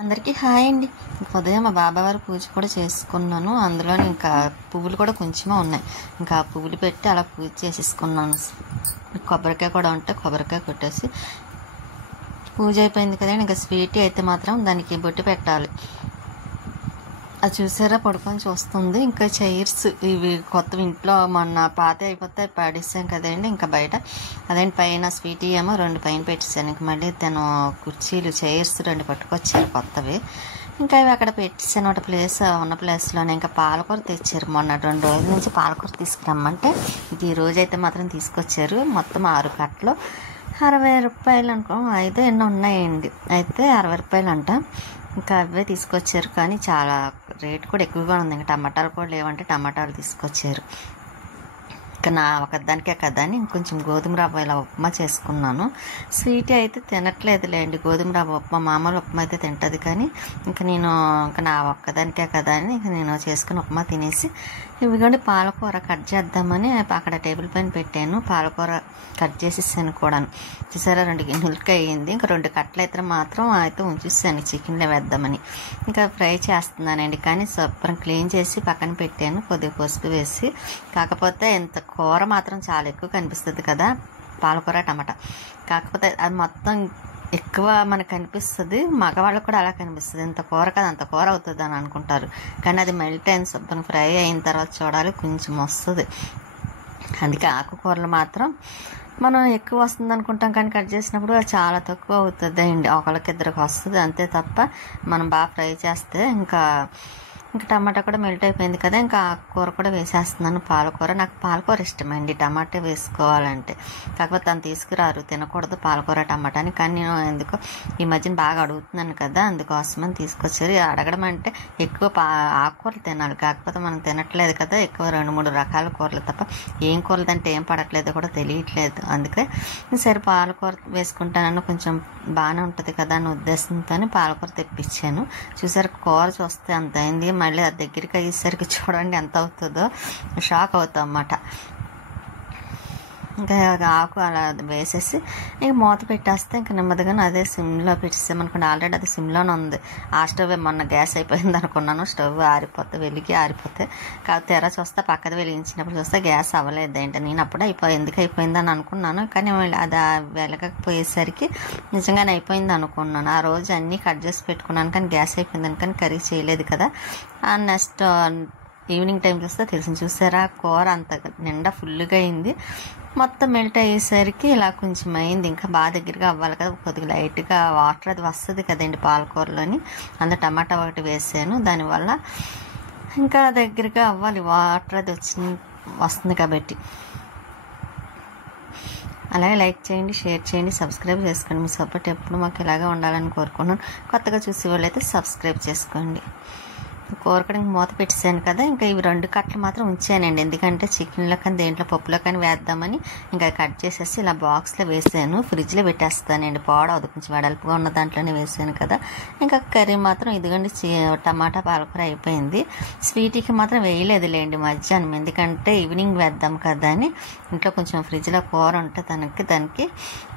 అందరికీ హాయ్ అండి. ఉదయం మా బాబావారి పూజ కూడా చేసుకున్నాను. అందులో ఇంకా పువ్వులు కూడా కొంచెమే ఉన్నాయి. ఇంకా పువ్వులు పెట్టి అలా పూజ చేసేసుకున్నాను. కొబ్బరికాయ కూడా ఉంటే కొబ్బరికాయ కొట్టేసి పూజ అయిపోయింది కదండి. ఇంకా స్వీట్ అయితే మాత్రం దానికి బొట్టు పెట్టాలి. అది చూసారా పడుకొని చూస్తుంది. ఇంకా చైర్స్ ఇవి కొత్త ఇంట్లో మొన్న పాత అయిపోతే పాడేసాం కదండి. ఇంకా బయట అదేంటి పైన స్వీట్ ఏమో 2 పైన పెట్టేసాను. ఇంక మళ్ళీ తను కుర్చీలు చైర్స్ 2 పట్టుకొచ్చారు కొత్తవి. ఇంకా ఇవి అక్కడ పెట్టేసాను ఒకటి ప్లేస్ ఉన్న ప్లేస్లోనే. ఇంకా పాలకూర తెచ్చారు మొన్న 2 రోజుల నుంచి పాలకూర తీసుకురమ్మంటే ఇది ఈ రోజు అయితే మాత్రం తీసుకొచ్చారు. మొత్తం 6 కట్టలు 60 రూపాయలు అనుకో, 5 ఎన్నో ఉన్నాయండి. అయితే 60 రూపాయలు అంట. ఇంకా అవే తీసుకొచ్చారు, కానీ చాలా రేట్ కూడా ఎక్కువగా ఉంది. ఇంకా టమాటాలు కూడా లేవంటే టమాటాలు తీసుకొచ్చారు. ఇంకా నా ఒకదానికే కదా అని ఇంకొంచెం గోధుమ రవ్వ ఇలా ఉప్మా చేసుకున్నాను. స్వీట్ అయితే తినట్లేదులేండి. గోధుమ రవ్వ ఉప్మా మామూలు ఉప్మా అయితే తింటుంది, కానీ ఇంకా నా ఒక్కదానికే కదా అని ఇంకా నేను చేసుకుని ఉప్మా తినేసి ఇవిగోండి పాలకూర కట్ చేద్దామని అక్కడ టేబుల్ పైన పెట్టాను. పాలకూర కట్ చేసేసాను కూడా. చూసారా 2 గిన్నెలకి అయ్యింది. ఇంకా 2 కట్టలు అయితే మాత్రం ఉంచేసాను చికెన్లో వేద్దామని. ఇంకా ఫ్రై చేస్తున్నానండి, కానీ శుభ్రం క్లీన్ చేసి పక్కన పెట్టాను కొద్దిగా పసుపు వేసి. కాకపోతే ఇంత కూర మాత్రం చాలా ఎక్కువ కనిపిస్తుంది కదా, పాలకూర టమాటా. కాకపోతే అది మొత్తం ఎక్కువ మనకు కనిపిస్తుంది, మగవాళ్ళకు కూడా అలా కనిపిస్తుంది. ఇంత కూర కదా అంత కూర అవుతుంది అని అనుకుంటారు, కానీ అది మెల్ట్ అయిన శుభ్రం ఫ్రై అయిన తర్వాత చూడాలి కొంచెం వస్తుంది. అందుకే ఆకుకూరలు మాత్రం మనం ఎక్కువ వస్తుంది అనుకుంటాం, కానీ కట్ చేసినప్పుడు అది చాలా తక్కువ అవుతుంది అండి. ఒకళ్ళకిద్దరికి వస్తుంది అంతే తప్ప మనం బాగా ఫ్రై చేస్తే ఇంకా టమాటా కూడా మెల్ట్ అయిపోయింది కదా. ఇంకా ఆకుకూర కూడా వేసేస్తున్నాను. పాలకూర నాకు పాలకూర ఇష్టమండి టమాటా వేసుకోవాలంటే. కాకపోతే తను తీసుకురారు, తినకూడదు పాలకూర టమాటా అని. కానీ నేను ఎందుకో ఈ మధ్యన బాగా అడుగుతున్నాను కదా, అందుకోసమని తీసుకొచ్చారు. అడగడం అంటే ఎక్కువ ఆకుకూరలు తినాలి, కాకపోతే మనం తినట్లేదు కదా. ఎక్కువ 2-3 రకాల కూరలు తప్ప ఏం కూరలు అంటే ఏం పడట్లేదో కూడా తెలియట్లేదు. అందుకే సరే పాలకూర వేసుకుంటానని కొంచెం బాగానే ఉంటుంది కదా అన్న ఉద్దేశంతో పాలకూర తెప్పించాను. చూసారు కూర చూస్తే అంత అయింది, మళ్ళీ అది దగ్గరికి అయ్యేసరికి చూడండి ఎంత అవుతుందో, షాక్ అవుతాం అన్నమాట. ఇంకా ఆకు అలా వేసేసి ఇంక మూత పెట్టేస్తే ఇంకా నెమ్మదిగా అదే సిమ్లో పెట్టేసామనుకోండి. ఆల్రెడీ అది సిమ్లోనే ఉంది. ఆ స్టవ్ మొన్న గ్యాస్ అయిపోయింది అనుకున్నాను. స్టవ్ వెలిగి ఆరిపోతే కాకపోతే తెర చూస్తే పక్కది వెలిగించినప్పుడు చూస్తే గ్యాస్ అవ్వలేదు ఏంటి. నేను అప్పుడు ఎందుకు అయిపోయిందని అనుకున్నాను, కానీ అది వెలగకపోయేసరికి నిజంగానే అయిపోయింది అనుకున్నాను. ఆ రోజు అన్నీ కట్ చేసి పెట్టుకున్నాను, కానీ గ్యాస్ అయిపోయిందని కానీ కర్రీ చేయలేదు కదా. నెక్స్ట్ ఈవినింగ్ టైం చూస్తే తెలిసింది. చూసారా కూర అంత నిండా ఫుల్గా అయింది. మొత్తం మెల్ట్ అయ్యేసరికి ఇలా కొంచెం అయింది. ఇంకా బాగా దగ్గరగా అవ్వాలి కదా, కొద్దిగా లైట్గా వాటర్ అది వస్తుంది కదండి పాలకూరలోని. అందులో టమాటా ఒకటి వేసాను, దానివల్ల ఇంకా దగ్గరగా అవ్వాలి, వాటర్ అది వస్తుంది కాబట్టి. అలాగే లైక్ చేయండి, షేర్ చేయండి, సబ్స్క్రైబ్ చేసుకోండి. మీ సపోర్ట్ ఎప్పుడు మాకు ఇలాగే ఉండాలని కోరుకున్నాను. కొత్తగా చూసే వాళ్ళు అయితే సబ్స్క్రైబ్ చేసుకోండి. కూర కూడా మూత పెట్టేసాను కదా. ఇంకా ఇవి 2 కట్టలు మాత్రం ఉంచానండి, ఎందుకంటే చికెన్లో కానీ దేంట్లో పప్పులో కానీ వేద్దామని. ఇంకా కట్ చేసేసి ఇలా బాక్స్లో వేసాను, ఫ్రిడ్జ్లో పెట్టేస్తానండి. పాడవదు, కొంచెం వెడల్పుగా ఉన్న దాంట్లోనే వేసాను కదా. ఇంకా కర్రీ మాత్రం ఇదిగోండి టమాటా పాలకూర అయిపోయింది. స్వీట్కి మాత్రం వేయలేదులేండి మధ్యాహ్నం, ఎందుకంటే ఈవినింగ్ వేద్దాం కదా అని. ఇంట్లో కొంచెం ఫ్రిడ్జ్లో కూర ఉంటే దానికి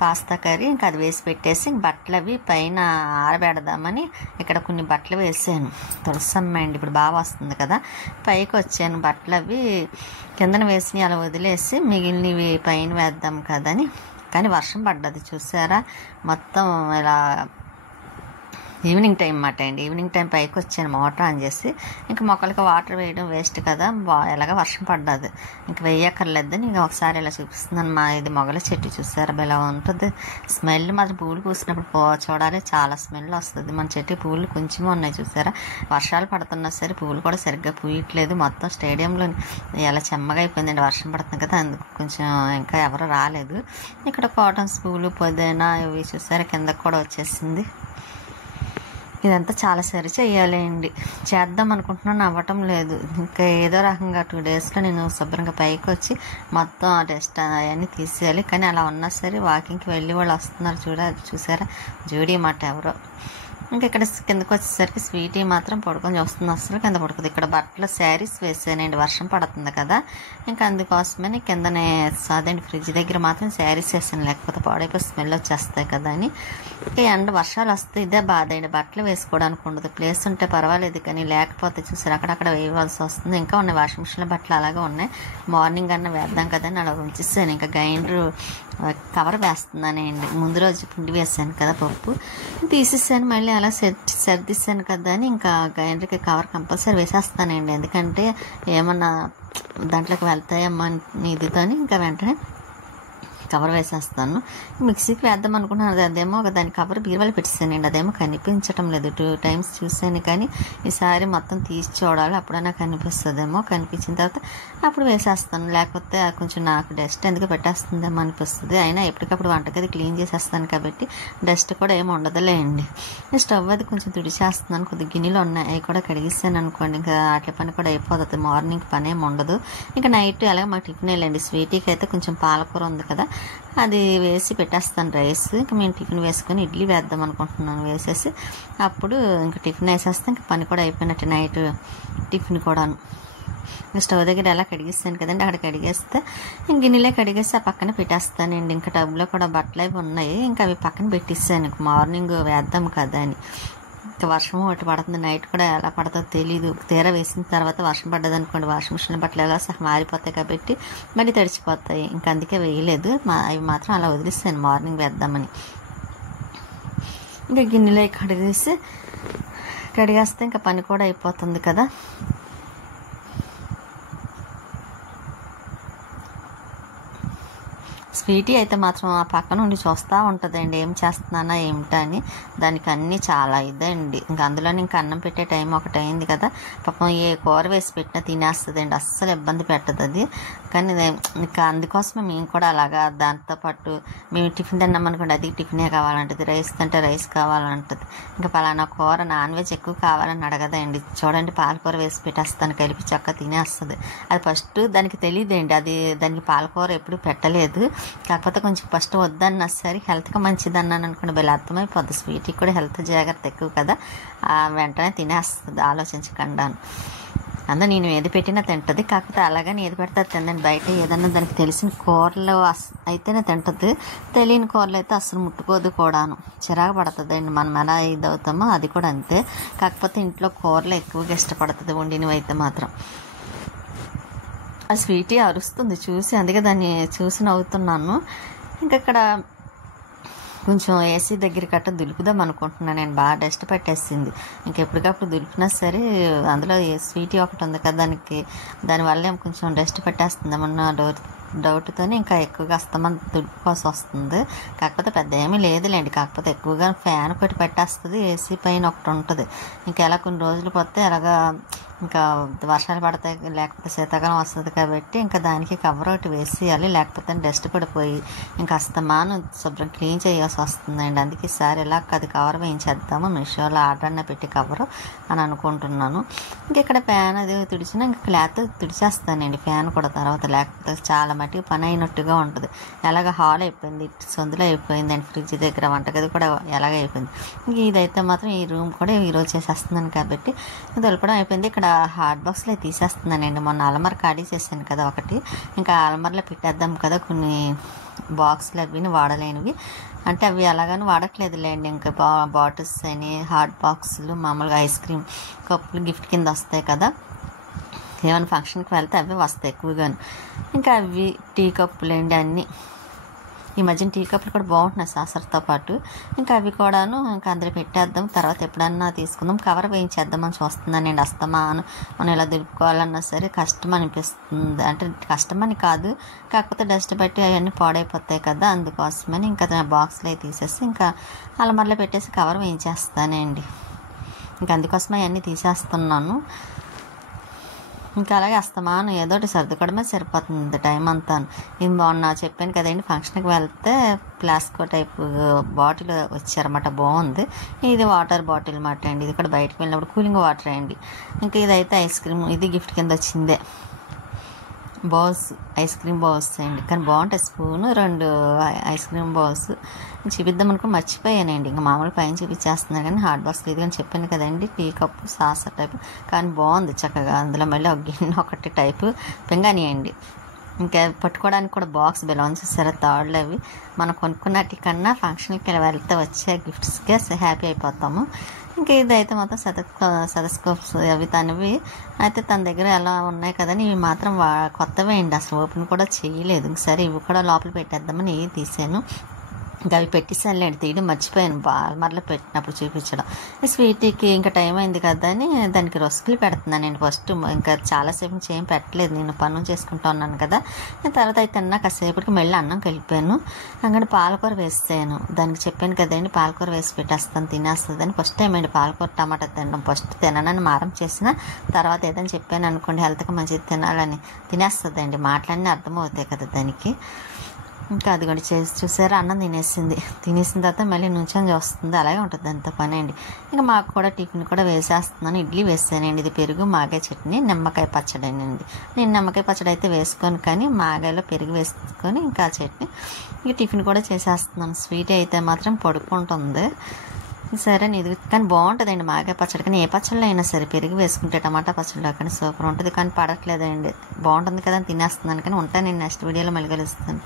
పాస్తా కర్రీ ఇంకా అది వేసి పెట్టేసి బట్టలు అవి పైన ఆరబెడదామని ఇక్కడ కొన్ని బట్టలు వేసాను. తులసమ్మ అండి ఇప్పుడు బాగా వస్తుంది కదా, పైకి వచ్చాను. బట్టలు అవి కిందన వేసి అలా వదిలేసి మిగిలినవి పైన వేద్దాం కదని. కానీ వర్షం పడ్డది చూసారా. మొత్తం ఇలా ఈవినింగ్ టైం అన్నమాట అండి. ఈవినింగ్ టైం పైకి వచ్చాను మోటార్ ఆన్ చేసి. ఇంకా మొక్కలకి వాటర్ వేయడం వేస్ట్ కదా, ఎలాగ వర్షం పడ్డది ఇంక వేయక్కర్లేదని ఇంకా ఒకసారి ఇలా చూపిస్తున్నాను. ఇది మొగల చెట్టు చూసారా ఇలా ఉంటుంది. స్మెల్ మాత్రం పూలు పూసినప్పుడు చూడాలి, చాలా స్మెల్ వస్తుంది. మన చెట్టు పూలు కొంచెమే ఉన్నాయి చూసారా. వర్షాలు పడుతున్నా సరే పూలు కూడా సరిగ్గా పూయట్లేదు. మొత్తం స్టేడియంలో ఎలా చెమ్మగా అయిపోయిందండి, వర్షం పడుతుంది కదా, అందుకు కొంచెం ఇంకా ఎవరు రాలేదు. ఇక్కడ కాటన్స్ పూలు పుదీనా ఇవి చూసారా కిందకు కూడా వచ్చేసింది. ఇదంతా చాలా సరి చేయాలండి, చేద్దాం అనుకుంటున్నాను, అవ్వటం లేదు. ఇంకా ఏదో రకంగా 2 డేస్లో నేను శుభ్రంగా పైకి వచ్చి మొత్తం ఆ డస్ట్ అవన్నీ తీసేయాలి. కానీ అలా ఉన్నా సరే వాకింగ్కి వెళ్ళి వాళ్ళు వస్తున్నారు చూసారా జోడీ మాట ఎవరో. ఇంకా ఇక్కడ కిందకి వచ్చేసరికి స్వీటీ మాత్రం పడుకొని చూస్తుంది, అసలు కింద పడుతుంది. ఇక్కడ బట్టలు శారీస్ వేసానండి, వర్షం పడుతుంది కదా, ఇంకా అందుకోసమని కిందనే అదండి ఫ్రిడ్జ్ దగ్గర మాత్రం శారీస్ వేసాను, లేకపోతే పాడైపోయి స్మెల్ వచ్చేస్తాయి కదా అని. ఇంకా ఎండ వర్షాలు వస్తే ఇదే బాధ అండి, బట్టలు వేసుకోవడానికి ఉండదు. ప్లేస్ ఉంటే పర్వాలేదు, కానీ లేకపోతే చూసారు అక్కడక్కడ వేయవలసి వస్తుంది. ఇంకా ఉన్నాయి వాషింగ్ మిషన్లో బట్టలు అలాగే ఉన్నాయి, మార్నింగ్ అన్న వేద్దాం కదా అని అలా ఉంచేసాను. ఇంకా గ్రైండర్ కవర్ వేస్తున్నానండి, ముందు రోజు పిండి వేసాను కదా పప్పు, తీసేసాను, మళ్ళీ అలా సర్దిస్తాను కదా అని ఇంకా గ్రైండర్కి కవర్ కంపల్సరీ వేసేస్తానండి. ఎందుకంటే ఏమన్నా దాంట్లోకి వెళ్తాయమ్మా ఇదితో ఇంకా వెంటనే కవర్ వేసేస్తాను. మిక్సీకి వేద్దాం అనుకుంటున్నాను, అదేమో దాని కవర్ బీరువాలో పెట్టేసానండి, అదేమో కనిపించటం లేదు. 2 times చూసాను, కానీ ఈసారి మొత్తం తీసి చూడాలి, అప్పుడైనా కనిపిస్తుందేమో. కనిపించిన తర్వాత అప్పుడు వేసేస్తాను, లేకపోతే కొంచెం నాకు డస్ట్ ఎందుకు పెట్టేస్తుందేమో అనిపిస్తుంది. అయినా ఎప్పటికప్పుడు వంటగది క్లీన్ చేసేస్తాను కాబట్టి డస్ట్ కూడా ఏమి ఉండదులేండి. స్టవ్ అది కొంచెం తుడిచేస్తున్నాను, కొద్ది గిన్నెలు ఉన్నాయి, అవి కూడా కడిగిస్తాను అనుకోండి, ఇంకా అట్ల పని కూడా అయిపోతుంది. మార్నింగ్ పని ఏమి ఉండదు. ఇంకా నైట్ అలాగే మాకు టిఫిన్ వెళ్ళండి. స్వీటీకి అయితే కొంచెం పాలకూర ఉంది కదా, అది వేసి పెట్టేస్తాను రైస్. ఇంకా మేము టిఫిన్ వేసుకొని ఇడ్లీ వేద్దాం అనుకుంటున్నాను, వేసేసి అప్పుడు ఇంకా టిఫిన్ వేసేస్తే ఇంకా పని కూడా అయిపోయినట్టు, నైట్ టిఫిన్ కూడాను. స్టవ్ దగ్గర ఎలా కడిగిస్తాను కదండి, అక్కడ కడిగేస్తే గిన్నెలే కడిగేసి ఆ పక్కన పెట్టేస్తానండి. ఇంకా టబ్లో కూడా బట్టలు అవి ఉన్నాయి, ఇంకా అవి పక్కన పెట్టిస్తాను మార్నింగ్ వేద్దాం కదా అని. ఇంకా వర్షం ఒకటి పడుతుంది, నైట్ కూడా ఎలా పడుతుందో తెలీదు. తీర వేసిన తర్వాత వర్షం పడ్డది అనుకోండి, వాషింగ్ మిషన్ బట్టలు ఎలా సహా మారిపోతాయి కాబట్టి మళ్ళీ తడిచిపోతాయి, ఇంకా అందుకే వేయలేదు. అవి మాత్రం అలా వదిలిస్తాను మార్నింగ్ వేద్దామని. ఇంకా గిన్నెలో కడిగేస్తే ఇంకా పని కూడా అయిపోతుంది కదా. స్వీటీ అయితే మాత్రం ఆ పక్క నుండి చూస్తూ ఉంటుందండి, ఏం చేస్తున్నానా ఏమిటా అని. దానికి అన్నీ చాలా ఇదండి. ఇంకా అందులోనే ఇంకా అన్నం పెట్టే టైం ఒకటి అయింది కదా, పాపం ఏ కూర వేసి పెట్టినా తినేస్తుందండి, అస్సలు ఇబ్బంది పెట్టదు అది. కానీ ఇంకా అందుకోసమే మేము కూడా అలాగా దాంతోపాటు మేము టిఫిన్ తిన్నామనుకోండి, అది టిఫినే కావాలంటుంది, రైస్ తింటే రైస్ కావాలంటుంది. ఇంకా పలానా కూర నాన్ వెజ్ ఎక్కువ కావాలని అడగదండి. చూడండి పాలకూర వేసి పెట్టేస్తాను, కలిపి చక్క తినేస్తుంది. అది ఫస్ట్ దానికి తెలియదండి, అది దానికి పాలకూర ఎప్పుడు పెట్టలేదు. కాకపోతే కొంచెం ఫస్ట్ వద్దన్నా సరే హెల్త్కి మంచిది అన్నాను అనుకోండి, వీళ్ళు అర్థమైపోద్ది. స్వీట్కి కూడా హెల్త్ జాగ్రత్త ఎక్కువ కదా, వెంటనే తినేస్తుంది ఆలోచించకుండాను. అందులో నేను ఏది పెట్టినా తింటుంది, కాకపోతే అలాగని ఏది పెడితే తిందండి. బయట ఏదన్నా దానికి తెలిసిన కూరలు అయితేనే తింటుంది, తెలియని కూరలు అయితే అసలు ముట్టుకోదు కూడాను, చిరాకు పడుతుంది అండి. మనం ఎలా ఇది అవుతామో అది కూడా అంతే. కాకపోతే ఇంట్లో కూరలు ఎక్కువగా ఇష్టపడుతుంది, వండినవి అయితే మాత్రం. ఆ స్వీటీ అరుస్తుంది చూసి, అందుకే దాన్ని చూసి నవ్వుతున్నాను. ఇంకా ఇక్కడ కొంచెం ఏసీ దగ్గర కట్ట దులుపుదాం అనుకుంటున్నాను నేను, బాగా డస్ట్ పెట్టేసింది. ఇంకెప్పటికప్పుడు దులిపినా సరే అందులో స్వీటీ ఒకటి ఉంది కదా, దానివల్ల కొంచెం డస్ట్ పెట్టేస్తుందేమన్నా డౌట్తో ఇంకా ఎక్కువగా అస్తమని దులుపుకోవాల్సి వస్తుంది. కాకపోతే పెద్ద ఏమీ లేదులేండి, కాకపోతే ఎక్కువగా ఫ్యాన్ ఒకటి పెట్టేస్తుంది, ఏసీ పైన ఒకటి ఉంటుంది. ఇంకా ఎలా కొన్ని రోజులు పోతే అలాగా ఇంకా వర్షాలు పడతాయి, లేకపోతే శీతాకాలం వస్తుంది కాబట్టి ఇంకా దానికి కవర్ ఒకటి వేసేయాలి, లేకపోతే డస్ట్ పడిపోయి ఇంకా అస్తమానం శుభ్రం క్లీన్ చేయాల్సి వస్తుందండి. అందుకే ఈసారి ఇలా అది కవర్ వేయించేద్దాము, మీషోలో ఆర్డర్ అన్న పెట్టి కవరు అని అనుకుంటున్నాను. ఇంక ఇక్కడ ఫ్యాన్ అది తుడిచినా ఇంకా క్లాత్ తుడిచేస్తానండి ఫ్యాన్ కూడా తర్వాత, లేకపోతే చాలా మట్టికి పని అయినట్టుగా ఉంటుంది. ఎలాగ హాల్ అయిపోయింది, సందులో అయిపోయిందండి, ఫ్రిడ్జ్ దగ్గర వంటగది కూడా ఎలాగ అయిపోయింది. ఇంక ఇదైతే మాత్రం ఈ రూమ్ కూడా ఈరోజు చేసేస్తున్నాను కాబట్టి దులపడం అయిపోయింది. ఇక్కడ హాట్ బాక్స్లో తీసేస్తున్నానండి, మొన్న అలమర ఖాళీ చేశాను కదా ఒకటి, ఇంకా అలమరలో పెట్టేద్దాం కదా కొన్ని బాక్సులు అవి వాడలేనివి, అంటే అవి అలాగని వాడట్లేదులేండి. ఇంకా బాటిల్స్ అని హాట్ బాక్సులు, మామూలుగా ఐస్ క్రీమ్ కప్పులు గిఫ్ట్ కింద వస్తాయి కదా, ఏమైనా ఫంక్షన్కి వెళ్తే అవి వస్తాయి ఎక్కువగాను. ఇంకా అవి టీ కప్పులు అన్నీ ఈ మధ్యన టీ కప్పులు కూడా బాగుంటున్నాయి సాసర్తో పాటు. ఇంకా అవి కూడాను ఇంకా అందులో పెట్టేద్దాం, తర్వాత ఎప్పుడన్నా తీసుకుందాం, కవర్ వేయించేద్దామని చూస్తున్నానండి. అస్తమాను మనం ఇలా దులుపుకోవాలన్నా సరే కష్టం అనిపిస్తుంది, అంటే కష్టమని కాదు, కాకపోతే డస్ట్ బట్టి అవన్నీ పాడైపోతాయి కదా, అందుకోసమని ఇంకా బాక్స్లో తీసేసి ఇంకా అలమరలో పెట్టేసి కవర్ వేయించేస్తానండి. ఇంకా అందుకోసమే అవన్నీ తీసేస్తున్నాను. ఇంకా అలాగే అస్తమానం ఏదో ఒకటి సర్దుకోవడమే సరిపోతుంది టైం అంతా. ఇది బాగున్నా చెప్పాను కదండి, ఫంక్షన్కి వెళ్తే ప్లాస్కో టైప్ బాటిల్ వచ్చారన్నమాట, బాగుంది. ఇది వాటర్ బాటిల్ అన్నమాట అండి, ఇది కూడా బయటకు వెళ్ళినప్పుడు కూలింగ్ వాటర్ అండి. ఇంకా ఇదైతే ఐస్ క్రీమ్, ఇది గిఫ్ట్ కింద వచ్చిందే. బౌల్స్, ఐస్ క్రీమ్ బౌల్స్ అండి. కానీ బాగుంటాయి. స్పూను 2 ఐస్ క్రీమ్ బౌల్స్ చూపిద్దాం అనుకో మర్చిపోయానండి. ఇంకా మామూలు పైన చూపించేస్తున్నారు కానీ హాట్ బాక్స్ లేదు కానీ చెప్పాను కదండి. టీ కప్పు సాసర్ టైపు కానీ బాగుంది చక్కగా. అందులో మళ్ళీ ఒక గిన్నె ఒకటి టైపు పింగాణి అండి. ఇంకా పట్టుకోవడానికి కూడా బాక్స్ బిలాన్ చూసారా, తాళ్ళు అవి. మనం కొనుక్కున్నట్టు కన్నా ఫంక్షన్కి వెళ్తే వచ్చే గిఫ్ట్స్కే హ్యాపీ అయిపోతాము. ఇంకా ఇదైతే మొత్తం సెటస్కోప్స్ అవి తనవి అయితే తన దగ్గర ఎలా ఉన్నాయి కదని ఇవి మాత్రం కొత్తవే అండి. అసలు ఓపెన్ కూడా చేయలేదు. సరే ఇవి కూడా లోపల పెట్టేద్దామని తీసాను. ఇంకా అవి పెట్టేసానులేండి, తీయడం మర్చిపోయాను. మరలా పెట్టినప్పుడు చూపించడం. ఈ స్వీట్కి ఇంకా టైం అయింది కదా అని దానికి రస్కులు పెడుతున్నాను నేను ఫస్ట్. ఇంకా చాలాసేపు నుంచి ఏం పెట్టలేదు, నేను పనులు చేసుకుంటూ ఉన్నాను కదా. తర్వాత అయితే తిన్నా కాసేపటికి మళ్ళీ అన్నం కలిపాను. అక్కడ పాలకూర వేసాను. దానికి చెప్పాను కదండి పాలకూర వేసి పెట్టేస్తాను తినేస్తుందని. ఫస్ట్ టైం అండి పాలకూర టమాటా తినడం. ఫస్ట్ తిననని మారం చేసిన తర్వాత ఏదని చెప్పాను అనుకోండి హెల్త్కి మంచిది తినాలని, తినేస్తుందండి. మాటలన్నీ అర్థమవుతాయి కదా దానికి. ఇంకా అది కూడా చేసి చూసారా, అన్నం తినేసిన తర్వాత మళ్ళీ నుంచొని వస్తుంది. అలాగే ఉంటుంది అంత పని అండి. ఇంకా మాకు కూడా టిఫిన్ కూడా వేసేస్తున్నాను. ఇడ్లీ వేసానండి. ఇది పెరుగు మాగాయ చట్నీ నిమ్మకాయ పచ్చడి అండి. నేను నిమ్మకాయ పచ్చడి అయితే వేసుకొని కానీ మాగాయలో పెరుగు వేసుకొని ఇంకా చట్నీ ఇంకా టిఫిన్ కూడా చేసేస్తున్నాను. స్వీట్ అయితే మాత్రం పడుకుంటుంది. సరే ఇది కానీ బాగుంటుందండి మాగాయ పచ్చడి. కానీ ఏ పచ్చడిలో అయినా సరే పెరుగు వేసుకుంటే టమాటా పచ్చడిలో కానీ సూపర్ ఉంటుంది. కానీ పడట్లేదండి. బాగుంటుంది కదా అని తినేస్తున్నాను. కానీ ఉంటాను నేను నెక్స్ట్ వీడియోలో మళ్ళీ కలుస్తాను.